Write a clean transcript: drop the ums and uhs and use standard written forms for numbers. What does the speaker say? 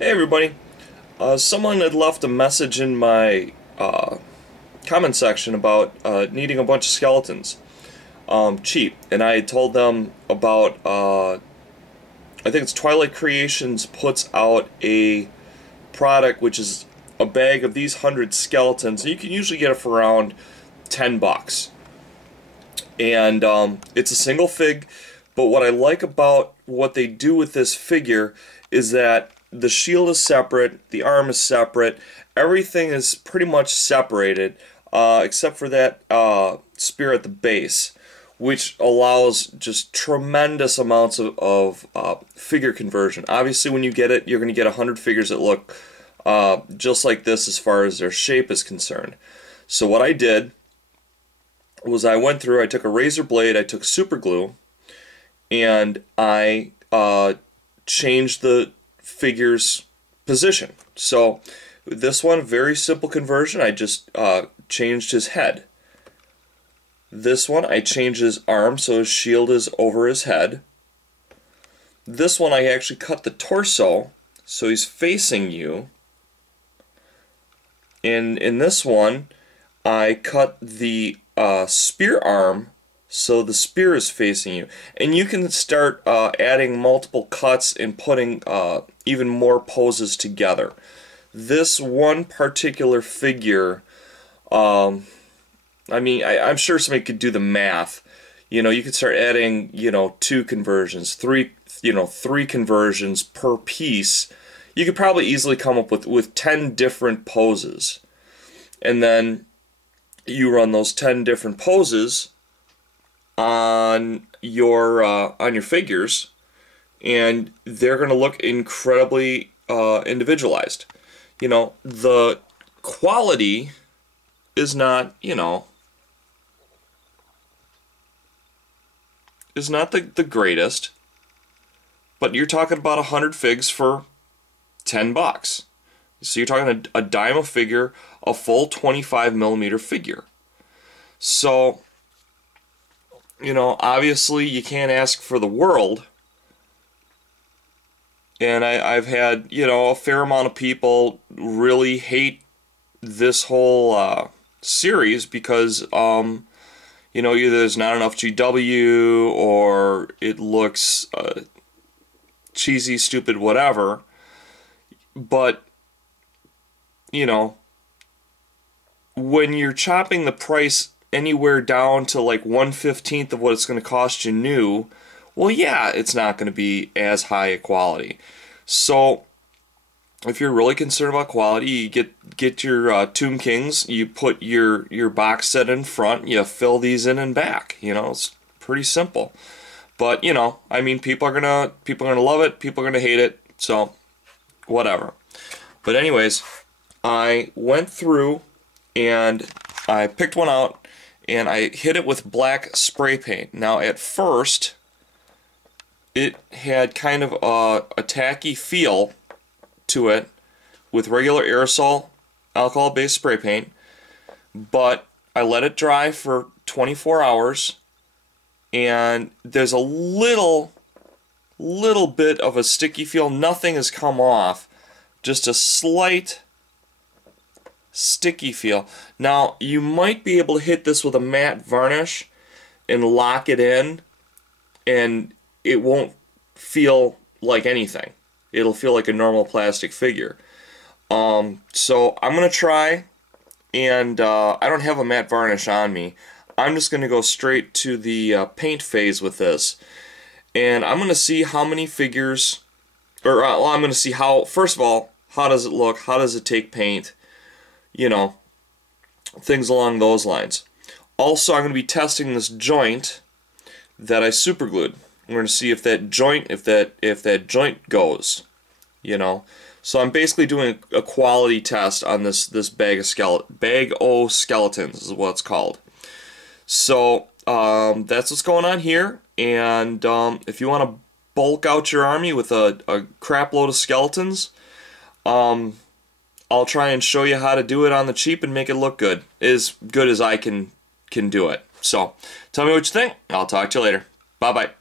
Hey everybody. Someone had left a message in my comment section about needing a bunch of skeletons, cheap, and I had told them about, I think it's Twilight Creations puts out a product which is a bag of these 100 skeletons, and you can usually get it for around $10. And it's a single fig, but what I like about what they do with this figure is that the shield is separate, the arm is separate, everything is pretty much separated, except for that spear at the base, which allows just tremendous amounts of figure conversion. Obviously, when you get it, you're going to get 100 figures that look just like this as far as their shape is concerned. So what I did was I went through, I took a razor blade, I took super glue, and I changed the figure's position. So this one, very simple conversion, I just changed his head. This one, I changed his arm so his shield is over his head. This one, I actually cut the torso so he's facing you. And in this one, I cut the spear arm so the spear is facing you. And you can start adding multiple cuts and putting even more poses together. This one particular figure, I'm sure somebody could do the math. You know, you could start adding, 2 conversions, 3 conversions per piece. You could probably easily come up with 10 different poses. And then you run those 10 different poses on your figures, and they're going to look incredibly individualized. You know, the quality is not, is not the greatest, but you're talking about 100 figs for $10. So you're talking a dime a figure, a full 25mm figure. So, obviously you can't ask for the world. And I've had, a fair amount of people really hate this whole series because, either there's not enough GW or it looks cheesy, stupid, whatever. But, when you're chopping the price anywhere down to like 1/15 of what it's going to cost you new, well, yeah, it's not going to be as high a quality. So if you're really concerned about quality, you get your Tomb Kings, you put your box set in front, you fill these in and back. It's pretty simple. But people are gonna love it, people are gonna hate it, so whatever. But anyways, I went through and I picked one out and I hit it with black spray paint. Now at first it had kind of a tacky feel to it with regular aerosol alcohol-based spray paint, but I let it dry for 24 hours and there's a little bit of a sticky feel. Nothing has come off, just a slight sticky feel. Now you might be able to hit this with a matte varnish and lock it in and it won't feel like anything. It'll feel like a normal plastic figure. So I'm going to try, and I don't have a matte varnish on me. I'm just going to go straight to the paint phase with this. And I'm going to see how many figures, or I'm going to see how, first of all, how does it look, how does it take paint, things along those lines. Also, I'm going to be testing this joint that I super glued. We're going to see if that joint, if that joint goes, So I'm basically doing a quality test on this bag o' skeletons is what it's called. So that's what's going on here. And if you want to bulk out your army with a crap load of skeletons, I'll try and show you how to do it on the cheap and make it look good as I can do it. So tell me what you think. I'll talk to you later. Bye bye.